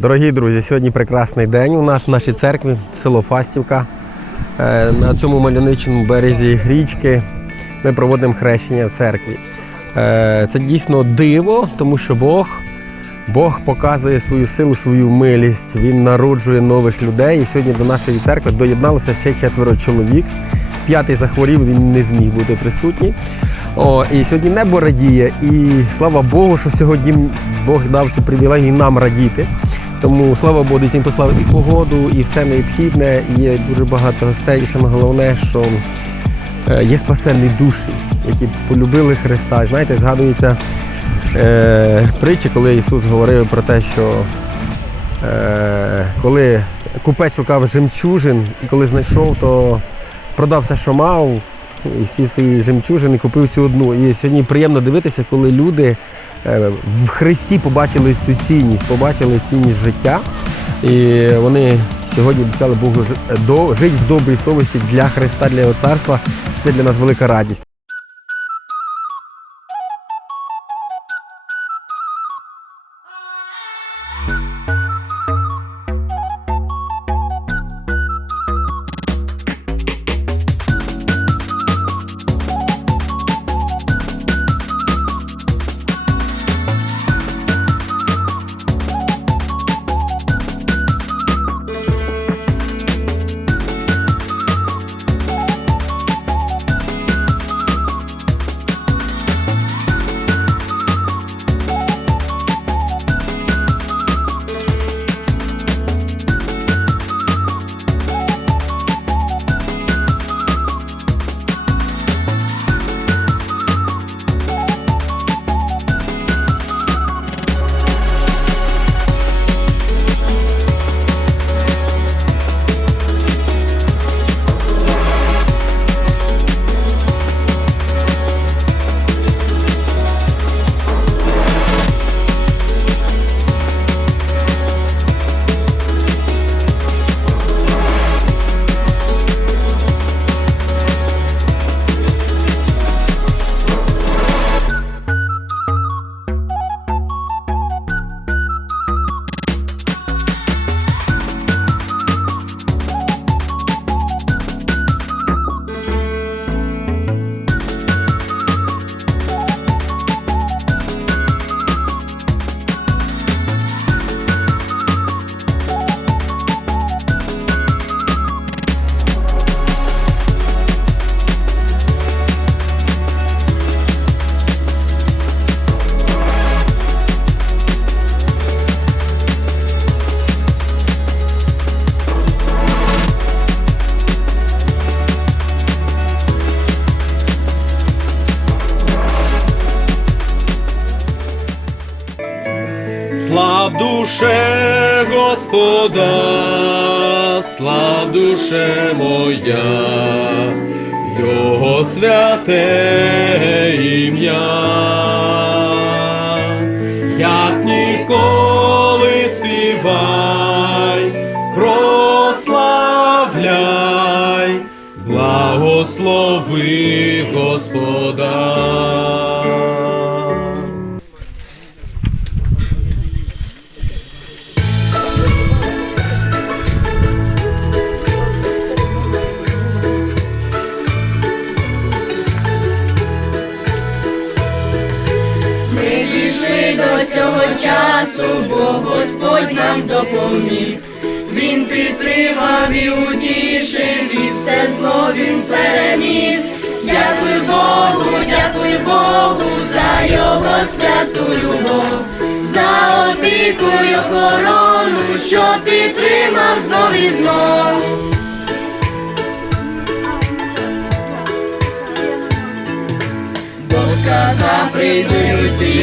Дорогі друзі, сьогодні прекрасний день у нас в нашій церкві, село Фастівка. Е, На цьому мальовничому березі річки ми проводимо хрещення в церкві. Е, Це дійсно диво, тому що Бог, Бог показує свою силу, свою милість. Він народжує нових людей. І сьогодні до нашої церкви доєдналося ще четверо чоловік. П'ятий захворів, він не зміг бути присутній. О, і сьогодні небо радіє, і слава Богу, що сьогодні Бог дав цю привілегію нам радіти. Тому слава Богу, він послав і погоду, і все необхідне, і є дуже багато гостей. І саме головне, що е, є спасенні душі, які полюбили Христа. Знаєте, згадується е, притчі, коли Ісус говорив про те, що е, коли купець шукав жемчужин, і коли знайшов, то продав все, що мав, і всі свої жемчужини купив цю одну. І сьогодні приємно дивитися, коли люди е, в Христі побачили цю цінність, побачили цінність життя. І вони сьогодні обіцяли Богу жити в добрій совісті для Христа, для Його царства. Це для нас велика радість. Слав душе Господа, слав душе моя, Його святе ім'я, як ніколи співай, прославляй, благослови Господа. Часу, бо Господь нам допоміг. Він підтримав і утішив, і все зло він переміг. Дякую Богу, дякую Богу за його святу любов, за опіку й охорону, що підтримав знов і знов. Бо сказав, прийди і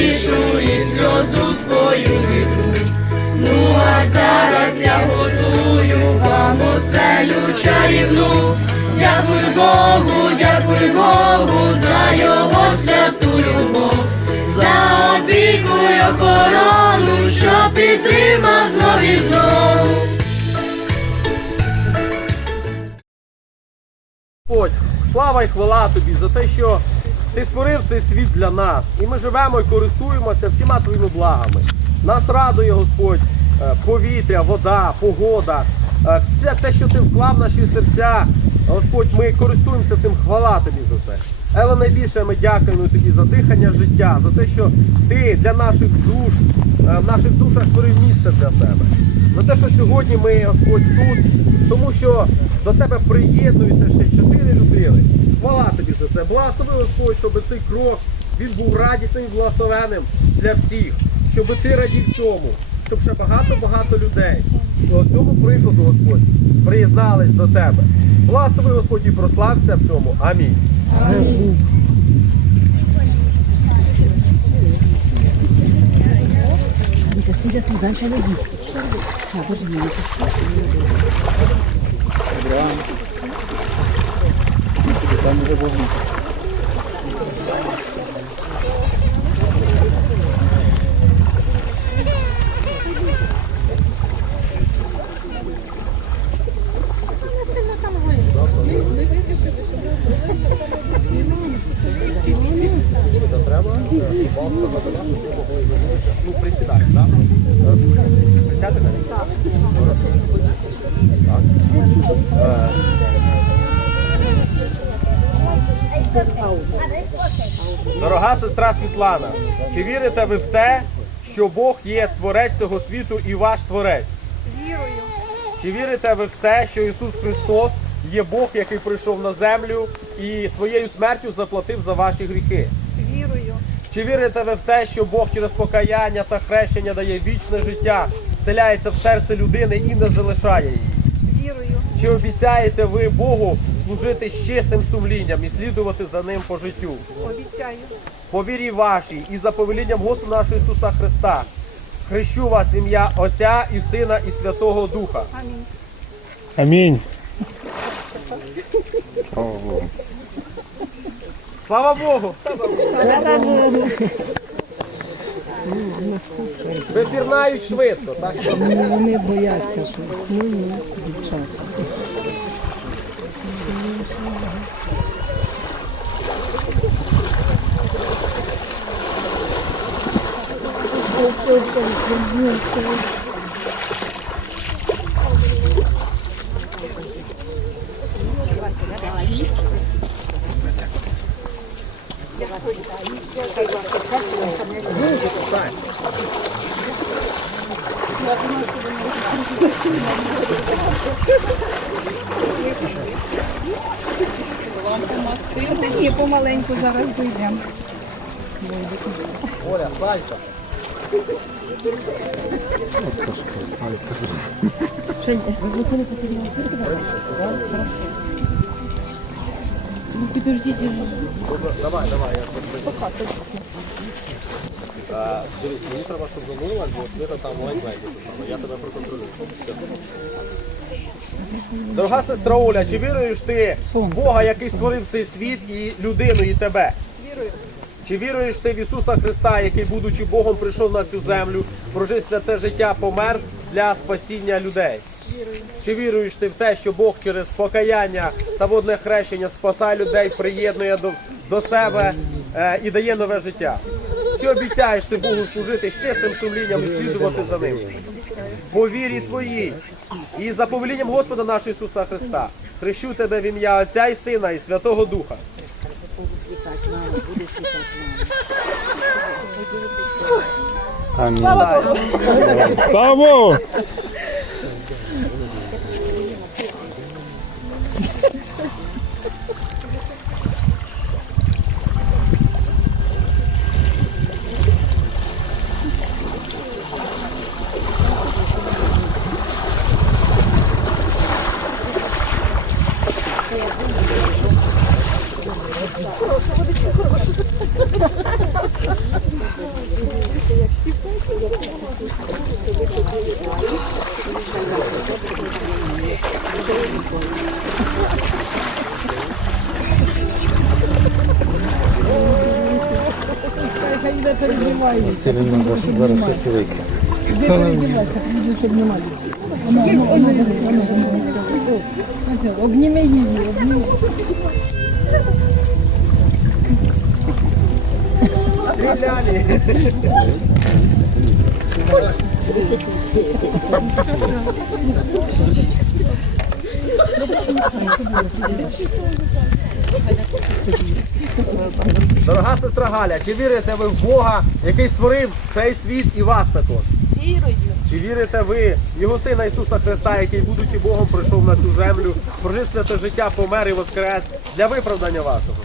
твою зітру. Ну а зараз я готую вам оселю чарівну. Дякую Богу, дякую Богу за його святу любов, за опіку й охорону, що підтримав знов і знов. Господь, слава і хвала тобі за те, що ти створив цей світ для нас. І ми живемо і користуємося всіма твоїми благами. Нас радує Господь е, повітря, вода, погода, е, все те, що ти вклав в наші серця. Господь, ми користуємося цим. Хвала тобі за це. Але найбільше ми дякуємо тобі за дихання життя, за те, що ти для наших душ, е, в наших душах створив місце для себе. За те, що сьогодні ми, Господь, тут, тому що до тебе приєднуються ще чотири людини. Хвала тобі за це. Благослови Господь, щоб цей крок він був радісним і благословенним для всіх, щоб ти радів цьому, щоб ще багато-багато людей по цьому прикладу, Господь, приєднались до тебе. Благослови Господь і прослався в цьому. Амінь. Ну, Дорога сестра Світлана, чи вірите ви в те, що Бог є творець цього світу і ваш творець? Вірую, Чи вірите ви в те, що Ісус Христос є Бог, який прийшов на землю і своєю смертю заплатив за ваші гріхи? вірую, Чи вірите ви в те, що Бог через покаяння та хрещення дає вічне життя, вселяється в серце людини і не залишає її? вірую, Чи обіцяєте ви Богу служити з чистим сумлінням і слідувати за ним по життю? обіцяю, По вірі вашій і за повелінням Господа нашого Ісуса Христа. Хрещу вас в ім'я Отця і Сина і Святого Духа. амінь. Амінь. Слава Богу! Випірнають швидко, так? Вони бояться, що ну, ну, дівчата. Та ні, помаленьку зараз дійдемо. Оля, Салька. Давай, давай, я А, Дивись, мені треба, щоб замовила, бо світа там лайк-лайк. Я тебе проконтролюю. Дорога сестра Оля, чи віруєш ти в Бога, який створив цей світ і людину, і тебе? Чи віруєш ти в Ісуса Христа, який, будучи Богом, прийшов на цю землю, прожив святе життя, помер для спасіння людей? Чи віруєш ти в те, що Бог через покаяння та водне хрещення спасає людей, приєднує до, до себе е, і дає нове життя? Чи обіцяєш ти Богу служити з чистим сумлінням і слідувати за ним? По вірі твоїй і за повелінням Господа нашого Ісуса Христа. Хрещу тебе в ім'я Отця і Сина і Святого Духа. Слава Богу! Обніми її, обніми. Дорога сестра Галя, чи вірите ви в Бога, який створив цей світ і вас також? Вірую. Чи вірите ви в Його Сина Ісуса Христа, який, будучи Богом, прийшов на цю землю, прожив святе життя, помер і воскрес для виправдання вашого?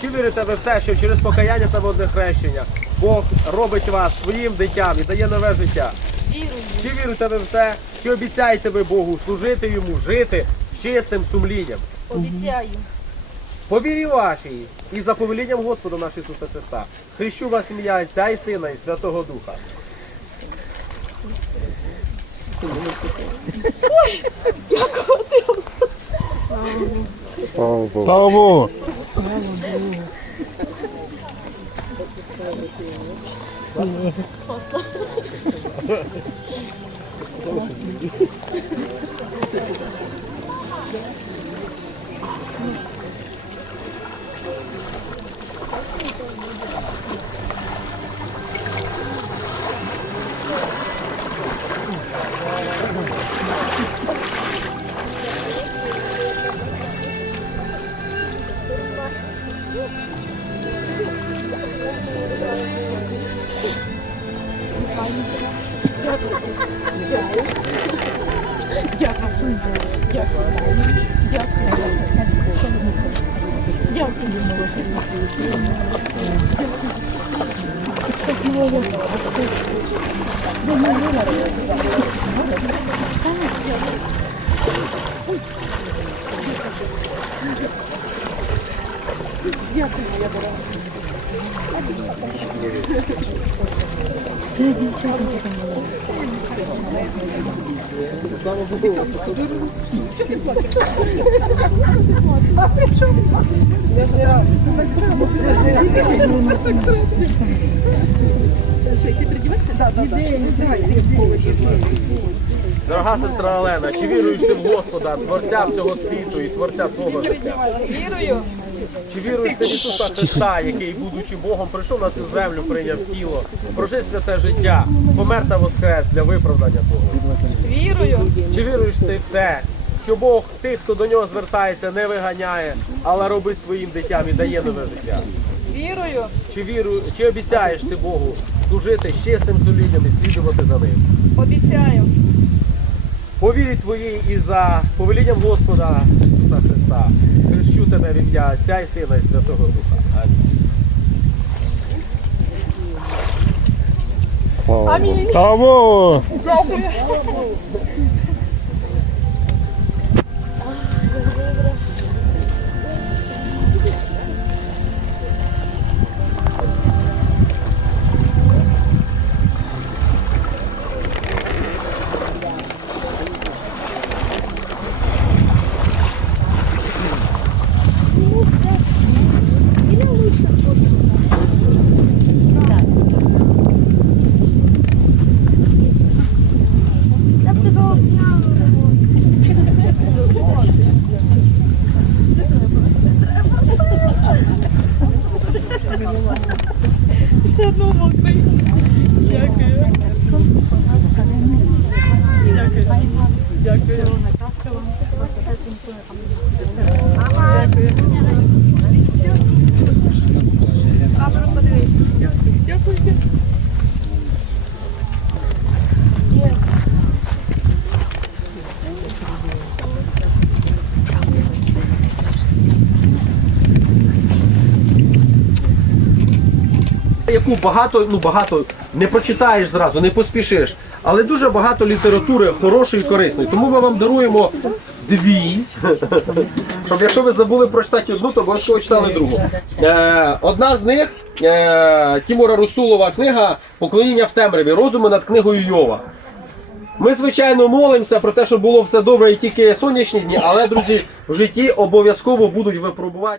Чи вірите ви в те, що через покаяння та водне хрещення Бог робить вас своїм дитям і дає нове життя? Вірую. Чи вірите ви в те, що обіцяєте ви Богу служити йому, жити чистим сумлінням? Обіцяю. По вірі вашій і за повелінням Господа нашого Ісуса Христа, хрещу вас ім'я Отця і Сина і Святого Духа. Слава Богу. Dạ. Дорога сестра Олена, чи віруєш ти в Господа, Творця всього світу і Творця твого життя? Вірую. Чи віруєш ти в Ісуса Христа, який, будучи Богом, прийшов на цю землю, прийняв тіло, прожив святе життя, помер та воскрес для виправдання Твого? Вірую. Чи віруєш ти в те, що Бог тих, хто до нього звертається, не виганяє, але робить своїм дитям і дає нове життя? Вірую. Чи віру, чи обіцяєш ти Богу служити з чистим сумлінням і слідувати за ним? Обіцяю. По вірі твоїй і за повелінням Господа Ісуса Христа, хрещу тебе в ім'я Отця і Сина і Святого Духа. Амінь. Слава Богу. Все Яку багато, ну багато не прочитаєш зразу, не поспішиш, але дуже багато літератури хорошої і корисної. Тому ми вам даруємо дві. Щоб якщо ви забули прочитати одну, то обов'язково читали другу. Е, одна з них е, Тімура Русулова книга Поклоніння в темряві, роздуми над книгою Йова. Ми, звичайно, молимося про те, щоб було все добре і тільки сонячні дні, але, друзі, в житті обов'язково будуть випробувати.